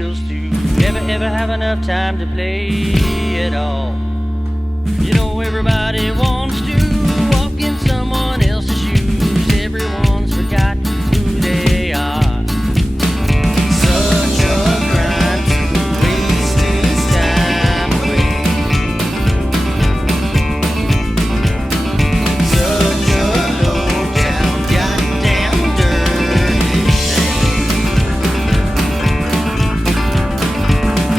feels to ever have enough time to play at all. You know everybody wants to walk in someone else's shoes. Everyone's forgotten who they are. Such a crime to waste his time away. Such a low down, goddamn dirty thing.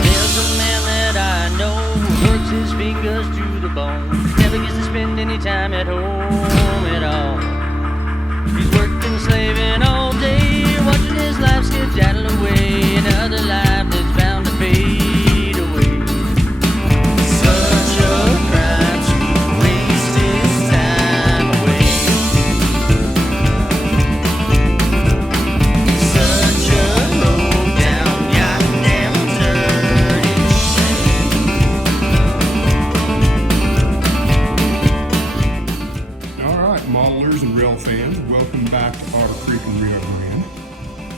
There's a man that I know who works his fingers to the bone. Never gets to spend any time at home at all. He's working, slaving all day, watching his life skedaddle away. Another life that's bound to fade away. Such a crime to waste his time away. Such a low down, goddamn dirty All right, modelers and rail fans, welcome back to Otter Creek and Rio Grande.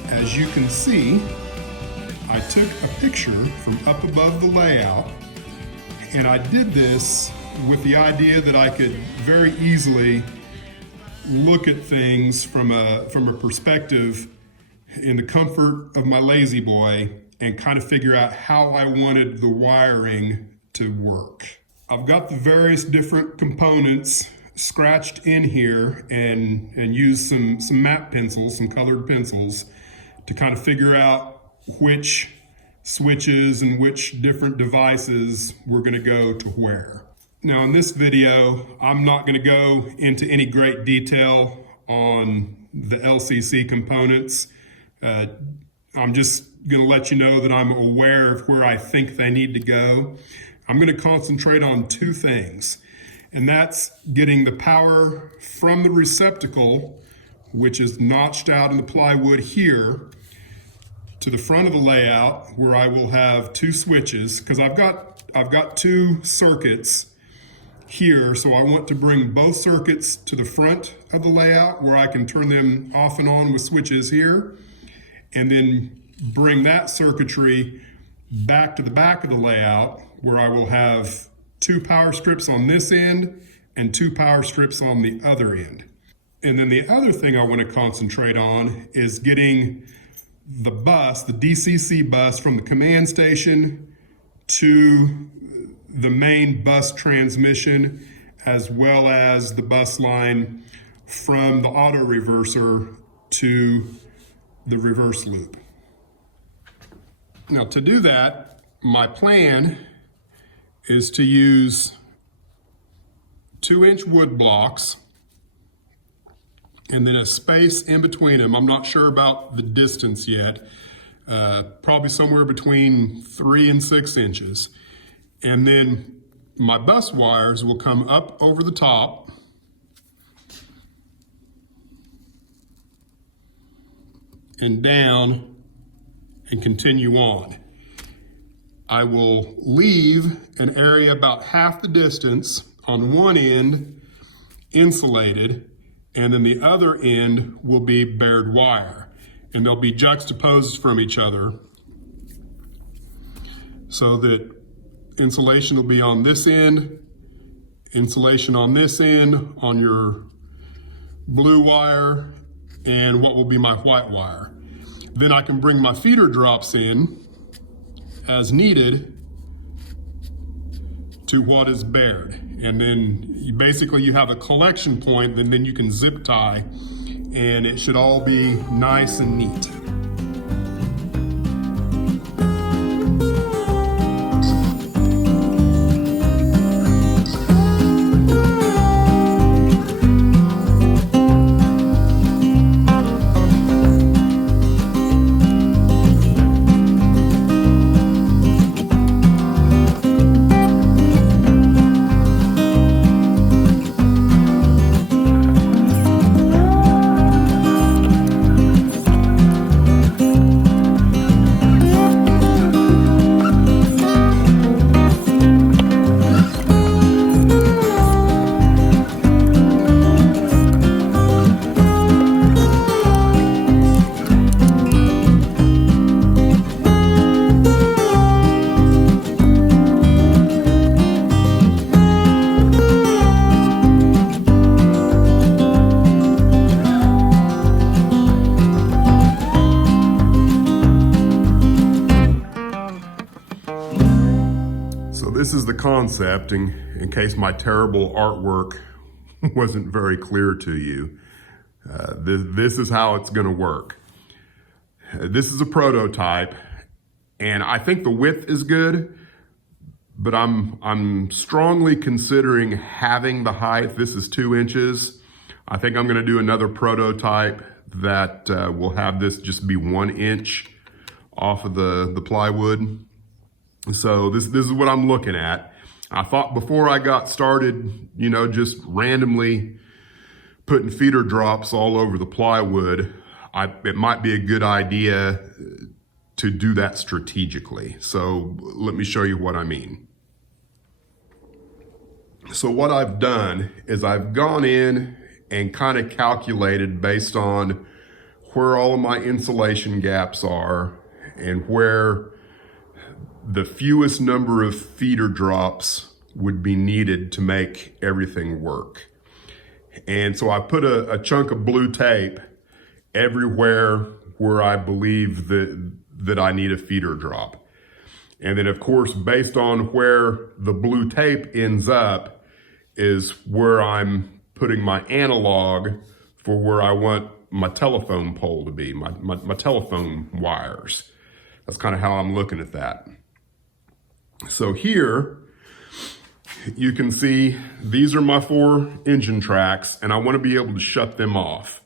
As you can see, I took a picture from up above the layout, and I did this with the idea that I could very easily look at things from a perspective in the comfort of my lazy boy and kind of figure out how I wanted the wiring to work. I've got the various different components scratched in here and used some map pencils, some colored pencils, to kind of figure out which switches and which different devices were going to go to where. Now in this video, I'm not going to go into any great detail on the LCC components. I'm just going to let you know that I'm aware of where I think they need to go. I'm going to concentrate on two things, and that's getting the power from the receptacle, which is notched out in the plywood here, to the front of the layout where I will have two switches, because I've got two circuits here, so I want to bring both circuits to the front of the layout where I can turn them off and on with switches here, and then bring that circuitry back to the back of the layout where I will have two power strips on this end and two power strips on the other end. And then the other thing I want to concentrate on is getting the bus, the DCC bus, from the command station to the main bus transmission, as well as the bus line from the auto reverser to the reverse loop. Now to do that, my plan is to use 2-inch wood blocks and then a space in between them. I'm not sure about the distance yet, probably somewhere between 3 and 6 inches. And then my bus wires will come up over the top and down and continue on. I will leave an area about half the distance on one end insulated, and then the other end will be bared wire, and they'll be juxtaposed from each other so that insulation will be on this end, insulation on this end, on your blue wire, and what will be my white wire. Then I can bring my feeder drops in as needed to what is bared. And then you have a collection point, and then you can zip tie, and it should all be nice and neat. So this is the concept, in case my terrible artwork wasn't very clear to you. This is how it's going to work. This is a prototype, and I think the width is good, but I'm strongly considering having the height. This is 2 inches. I think I'm going to do another prototype that will have this just be 1 inch off of the plywood. So this is what I'm looking at. I thought before I got started, just randomly putting feeder drops all over the plywood, it might be a good idea to do that strategically. So let me show you what I mean. So what I've done is I've gone in and kind of calculated based on where all of my insulation gaps are and where the fewest number of feeder drops would be needed to make everything work. And so I put a chunk of blue tape everywhere where I believe that I need a feeder drop. And then of course, based on where the blue tape ends up is where I'm putting my analog for where I want my telephone pole to be, my telephone wires. That's kind of how I'm looking at that. So here you can see these are my 4 engine tracks, and I want to be able to shut them off.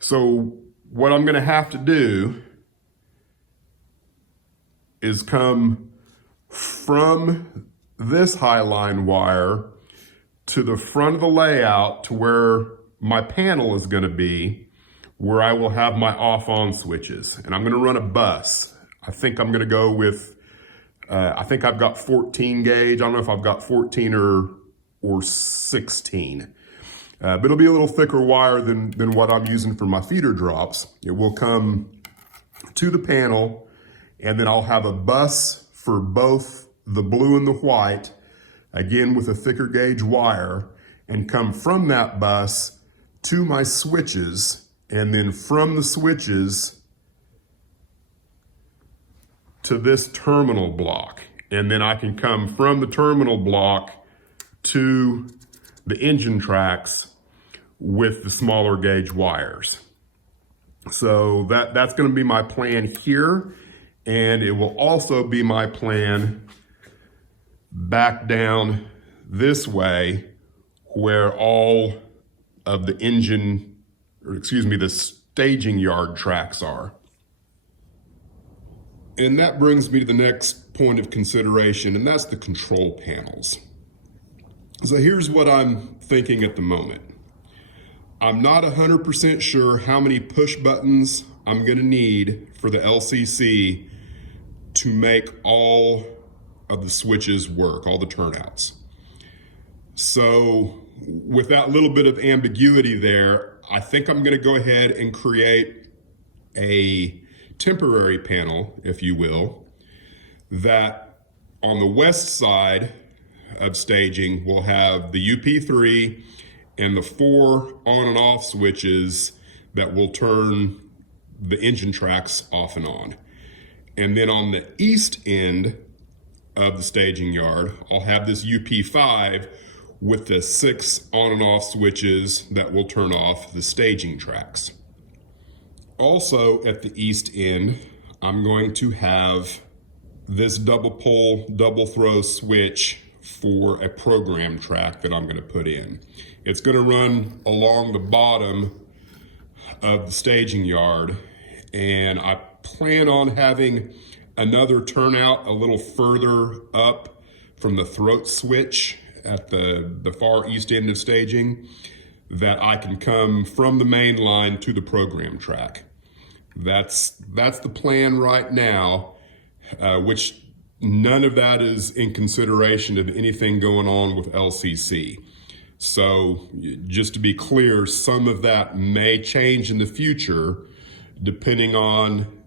So what I'm going to have to do is come from this highline wire to the front of the layout to where my panel is going to be, where I will have my off-on switches. And I'm going to run a bus. I think I'm going to go with I think I've got 14 gauge. I don't know if I've got 14 or 16. But it'll be a little thicker wire than what I'm using for my feeder drops. It will come to the panel, and then I'll have a bus for both the blue and the white, again with a thicker gauge wire, and come from that bus to my switches, and then from the switches to this terminal block. And then I can come from the terminal block to the engine tracks with the smaller gauge wires. So that's going to be my plan here. And it will also be my plan back down this way where all of the the staging yard tracks are. And that brings me to the next point of consideration, and that's the control panels. So here's what I'm thinking at the moment. I'm not 100% sure how many push buttons I'm going to need for the LCC to make all of the switches work, all the turnouts. So with that little bit of ambiguity there, I think I'm going to go ahead and create a temporary panel, if you will, that on the west side of staging will have the UP3 and the 4 on and off switches that will turn the engine tracks off and on. And then on the east end of the staging yard, I'll have this UP5 with the 6 on and off switches that will turn off the staging tracks. Also at the east end, I'm going to have this double pole, double throw switch for a program track that I'm going to put in. It's going to run along the bottom of the staging yard, and I plan on having another turnout a little further up from the throat switch at the far east end of staging, that I can come from the main line to the program track. That's the plan right now, which none of that is in consideration of anything going on with LCC. So just to be clear, some of that may change in the future depending on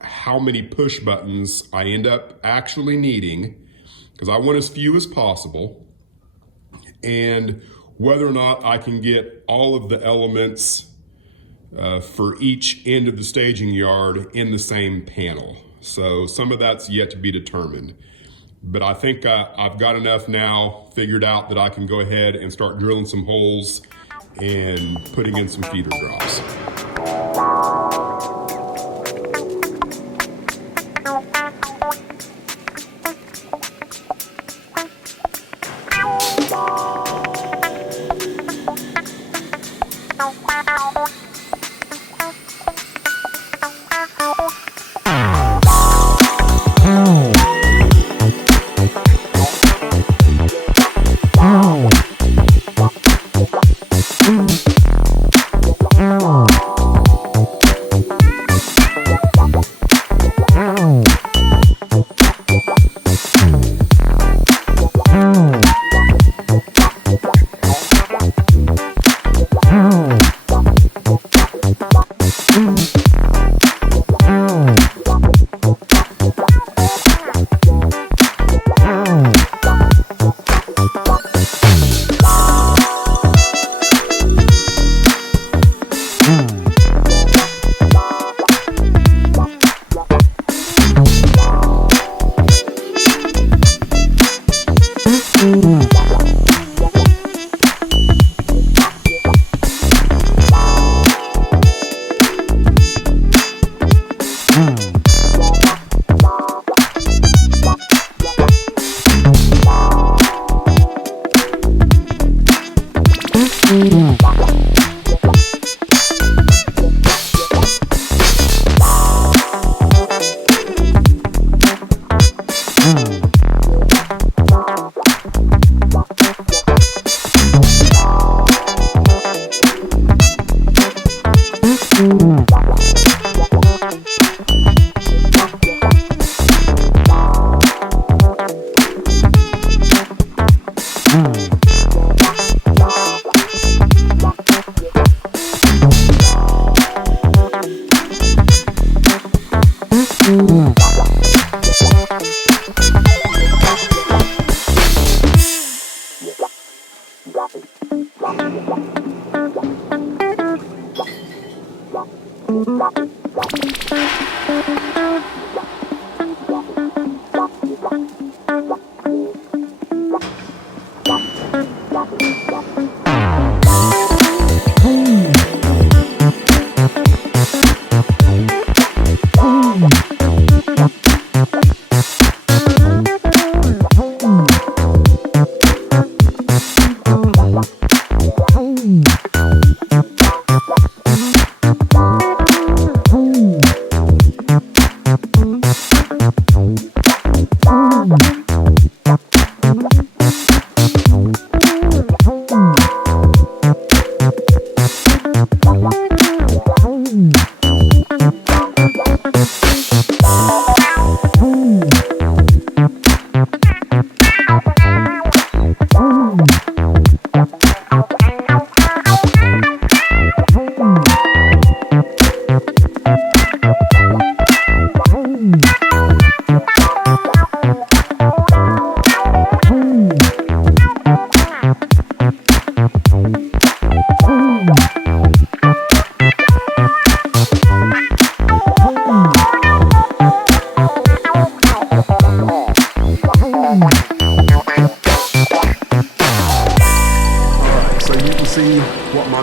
how many push buttons I end up actually needing, because I want as few as possible, and whether or not I can get all of the elements for each end of the staging yard in the same panel. So some of that's yet to be determined. but I think I've got enough now figured out that I can go ahead and start drilling some holes and putting in some feeder drops.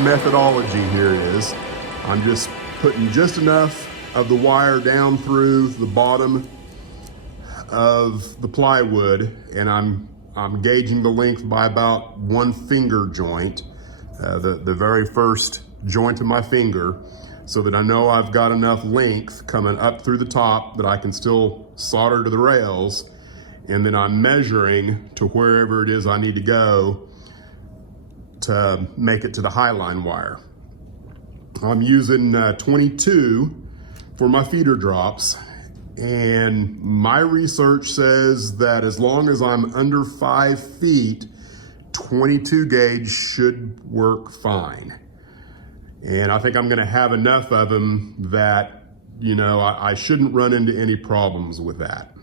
Methodology here is I'm just putting just enough of the wire down through the bottom of the plywood, and I'm gauging the length by about 1 finger joint, the very first joint of my finger, so that I know I've got enough length coming up through the top that I can still solder to the rails, and then I'm measuring to wherever it is I need to go to make it to the highline wire. I'm using 22 for my feeder drops, and my research says that as long as I'm under 5 feet, 22 gauge should work fine. And I think I'm gonna have enough of them that, you know, I shouldn't run into any problems with that.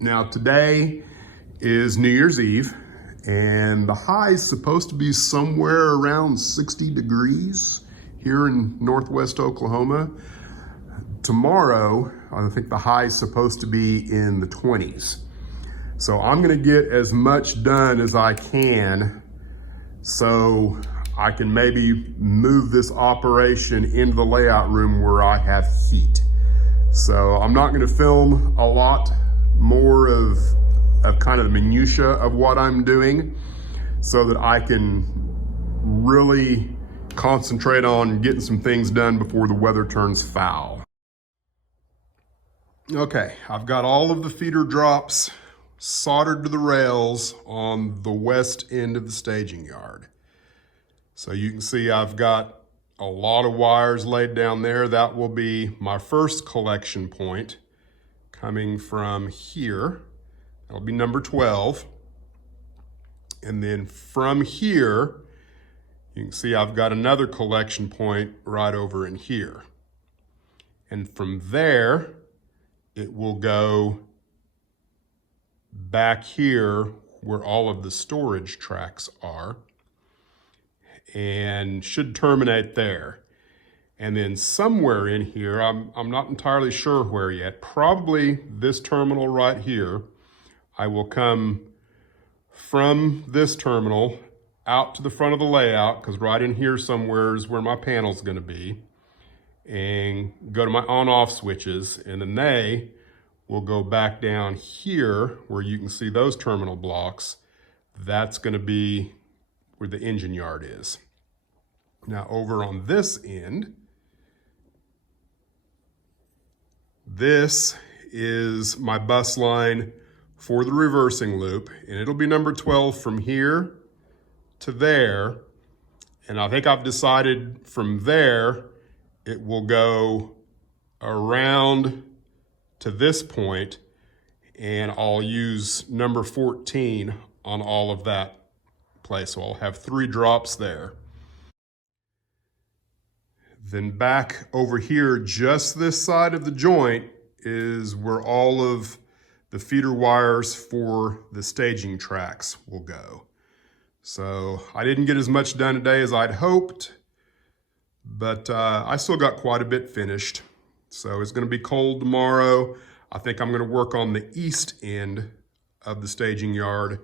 Now today is New Year's Eve, and the high is supposed to be somewhere around 60 degrees here in Northwest Oklahoma. Tomorrow, I think the high is supposed to be in the 20s. So I'm gonna get as much done as I can so I can maybe move this operation into the layout room where I have heat. So I'm not gonna film a lot more of kind of the minutia of what I'm doing so that I can really concentrate on getting some things done before the weather turns foul. Okay, I've got all of the feeder drops soldered to the rails on the west end of the staging yard. So you can see I've got a lot of wires laid down there. That will be my first collection point coming from here. That'll be number 12. And then from here, you can see I've got another collection point right over in here. And from there, it will go back here where all of the storage tracks are and should terminate there. And then somewhere in here, I'm not entirely sure where yet, probably this terminal right here, I will come from this terminal out to the front of the layout, because right in here somewhere is where my panel's gonna be, and go to my on-off switches, and then they will go back down here where you can see those terminal blocks. That's gonna be where the engine yard is. Now over on this end, this is my bus line for the reversing loop, and it'll be number 12 from here to there. And I think I've decided from there, it will go around to this point, and I'll use number 14 on all of that place. So I'll have 3 drops there. Then back over here, just this side of the joint is where all of the feeder wires for the staging tracks will go. So I didn't get as much done today as I'd hoped, but I still got quite a bit finished. So it's gonna be cold tomorrow. I think I'm gonna work on the east end of the staging yard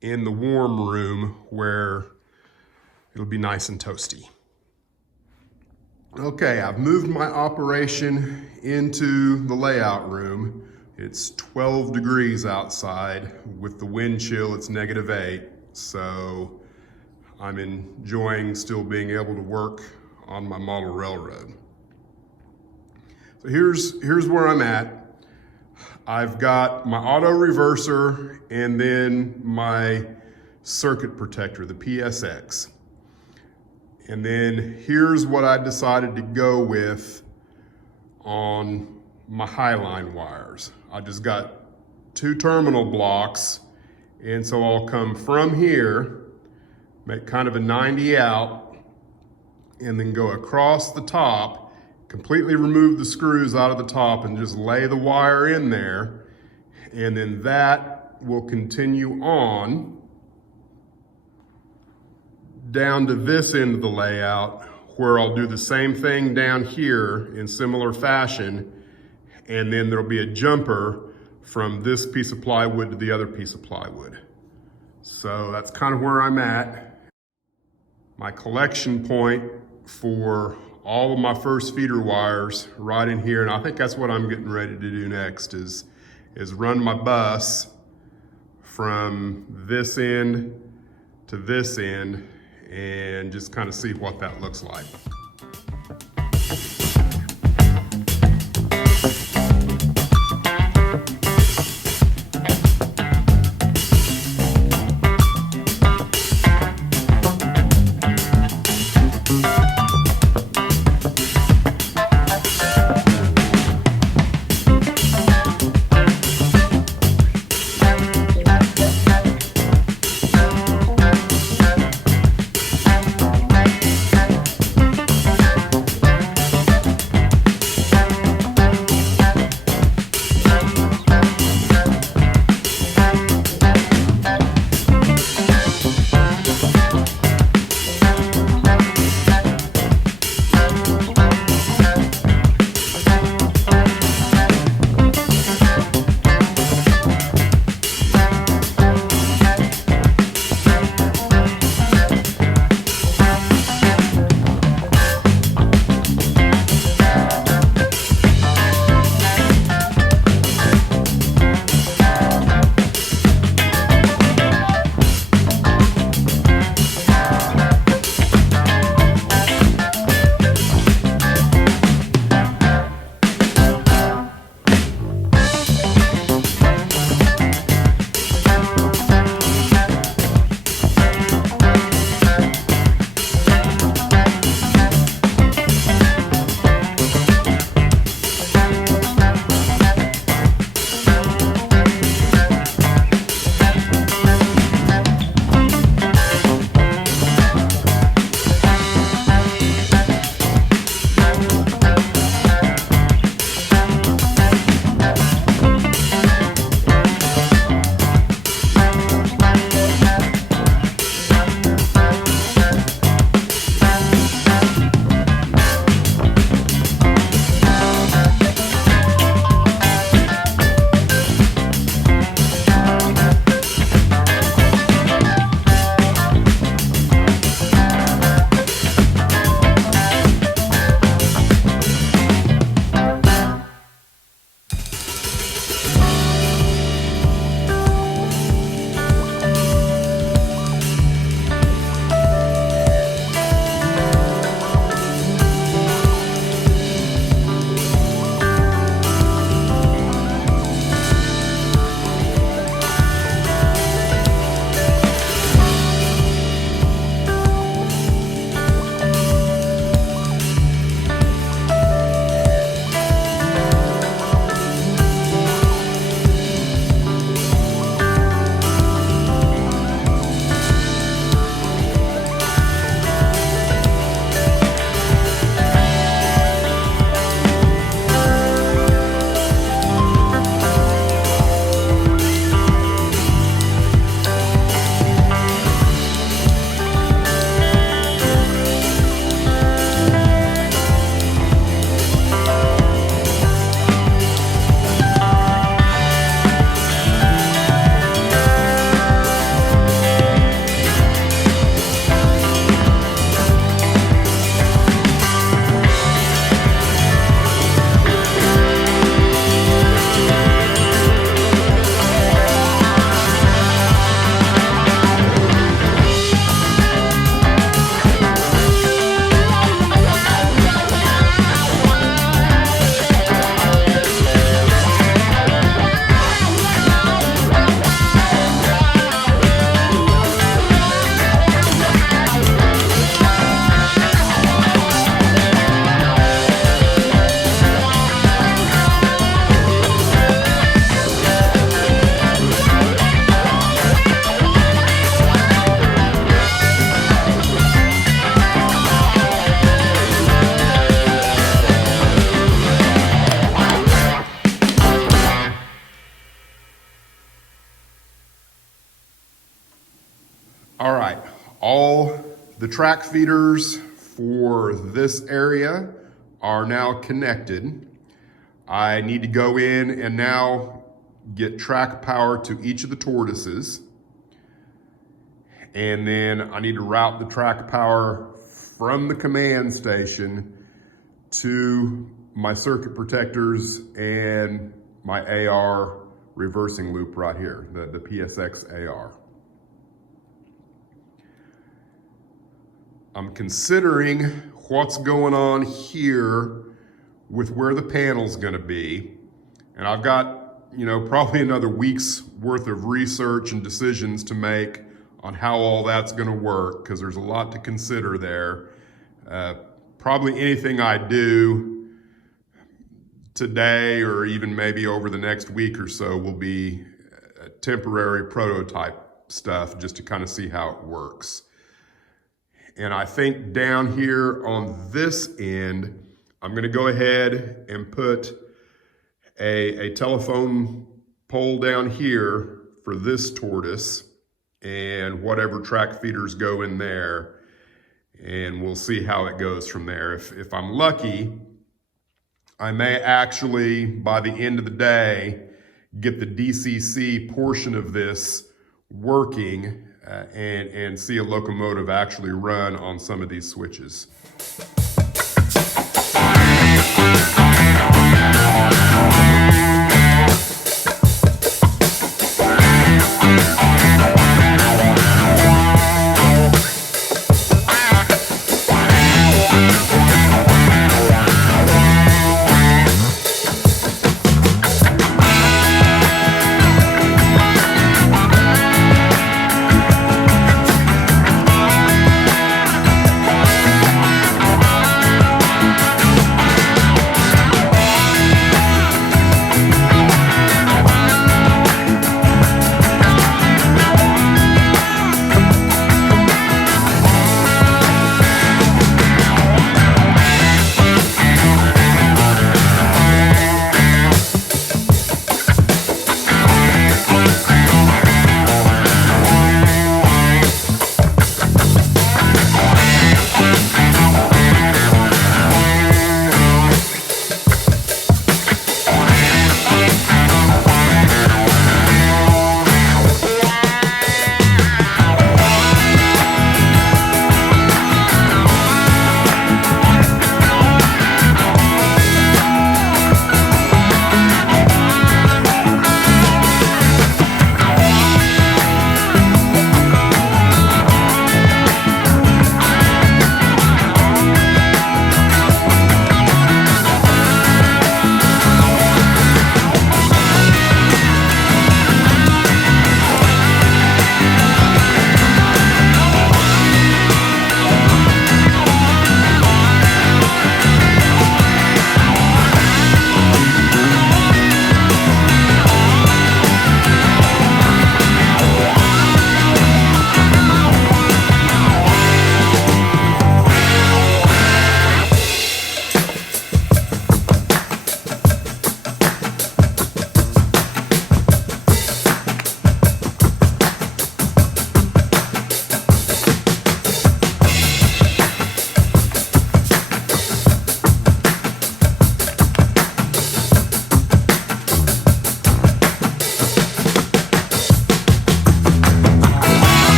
in the warm room where it'll be nice and toasty. Okay, I've moved my operation into the layout room. It's 12 degrees outside. With the wind chill, it's -8. So I'm enjoying still being able to work on my model railroad. So here's where I'm at. I've got my auto reverser and then my circuit protector, the PSX. And then here's what I decided to go with on my highline wires. I just got 2 terminal blocks, and so I'll come from here, make kind of a 90 out, and then go across the top, completely remove the screws out of the top and just lay the wire in there. And then that will continue on down to this end of the layout, where I'll do the same thing down here in similar fashion, and then there'll be a jumper from this piece of plywood to the other piece of plywood. So that's kind of where I'm at. My collection point for all of my first feeder wires right in here, and I think that's what I'm getting ready to do next, is run my bus from this end to this end and just kind of see what that looks like. All right, all the track feeders for this area are now connected. I need to go in and now get track power to each of the tortoises. And then I need to route the track power from the command station to my circuit protectors and my AR reversing loop right here, the PSX-AR. I'm considering what's going on here with where the panel's gonna be. And I've got, probably another week's worth of research and decisions to make on how all that's gonna work, because there's a lot to consider there. Probably anything I do today or even maybe over the next week or so will be temporary prototype stuff just to kind of see how it works. And I think down here on this end, I'm gonna go ahead and put a telephone pole down here for this tortoise and whatever track feeders go in there. And we'll see how it goes from there. If I'm lucky, I may actually, by the end of the day, get the DCC portion of this working and see a locomotive actually run on some of these switches.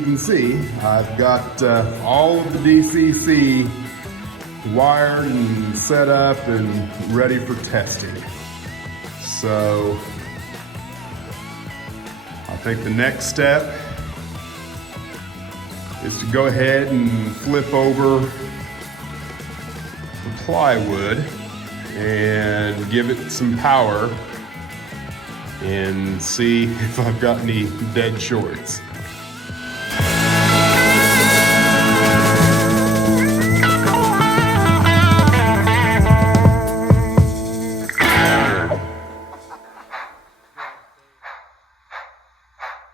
you can see, I've got all of the DCC wired and set up and ready for testing. So I think the next step is to go ahead and flip over the plywood and give it some power and see if I've got any dead shorts.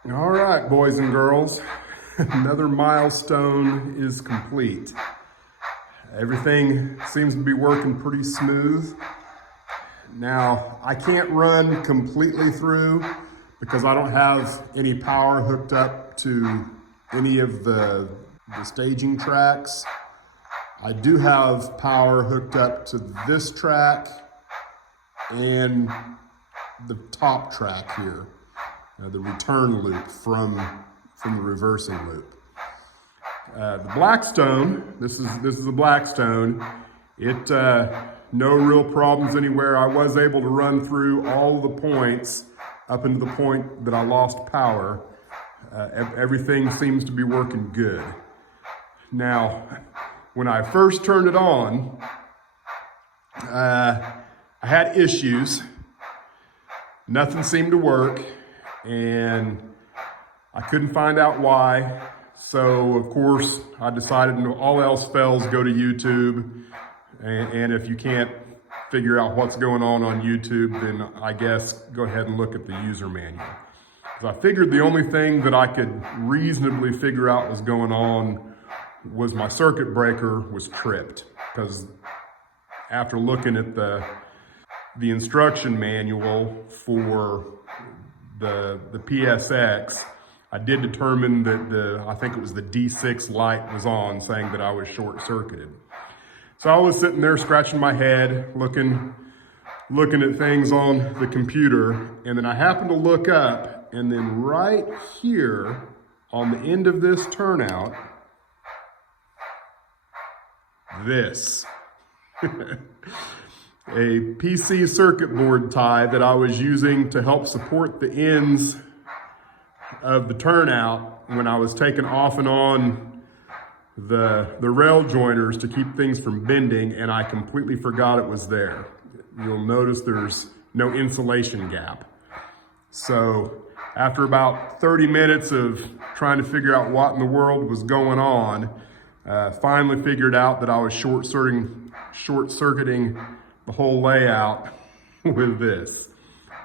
All right, boys and girls, another milestone is complete. Everything seems to be working pretty smooth. Now, I can't run completely through because I don't have any power hooked up to any of the staging tracks. I do have power hooked up to this track and the top track here, the return loop from the reversing loop. The Blackstone, this is a Blackstone. It no real problems anywhere. I was able to run through all the points up into the point that I lost power. Everything seems to be working good. Now, when I first turned it on, I had issues. Nothing seemed to work, and I couldn't find out why. So, of course, I decided when all else fails, go to YouTube. And if you can't figure out what's going on YouTube, then I guess go ahead and look at the user manual. So I figured the only thing that I could reasonably figure out was going on was my circuit breaker was tripped. Because after looking at the instruction manual for the PSX, I did determine that I think it was the D6 light was on, saying that I was short-circuited. So I was sitting there scratching my head, looking at things on the computer, and then I happened to look up, and then right here on the end of this turnout, this. A PC circuit board tie that I was using to help support the ends of the turnout when I was taking off and on the rail joiners to keep things from bending, and I completely forgot it was there. You'll notice there's no insulation gap. So after about 30 minutes of trying to figure out what in the world was going on, finally figured out that I was short-circuiting the whole layout with this.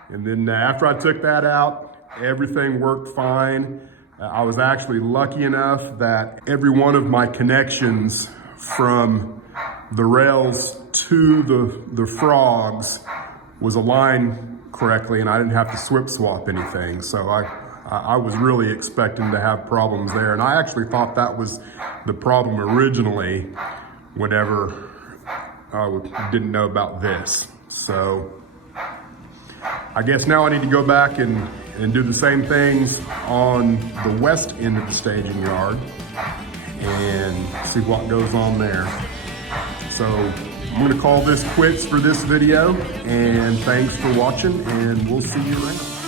And then after I took that out, everything worked fine. I was actually lucky enough that every one of my connections from the rails to the frogs was aligned correctly, and I didn't have to swap anything. So I was really expecting to have problems there. And I actually thought that was the problem originally whenever I didn't know about this. So I guess now I need to go back and do the same things on the west end of the staging yard and see what goes on there. So I'm gonna call this quits for this video, and thanks for watching, and we'll see you around.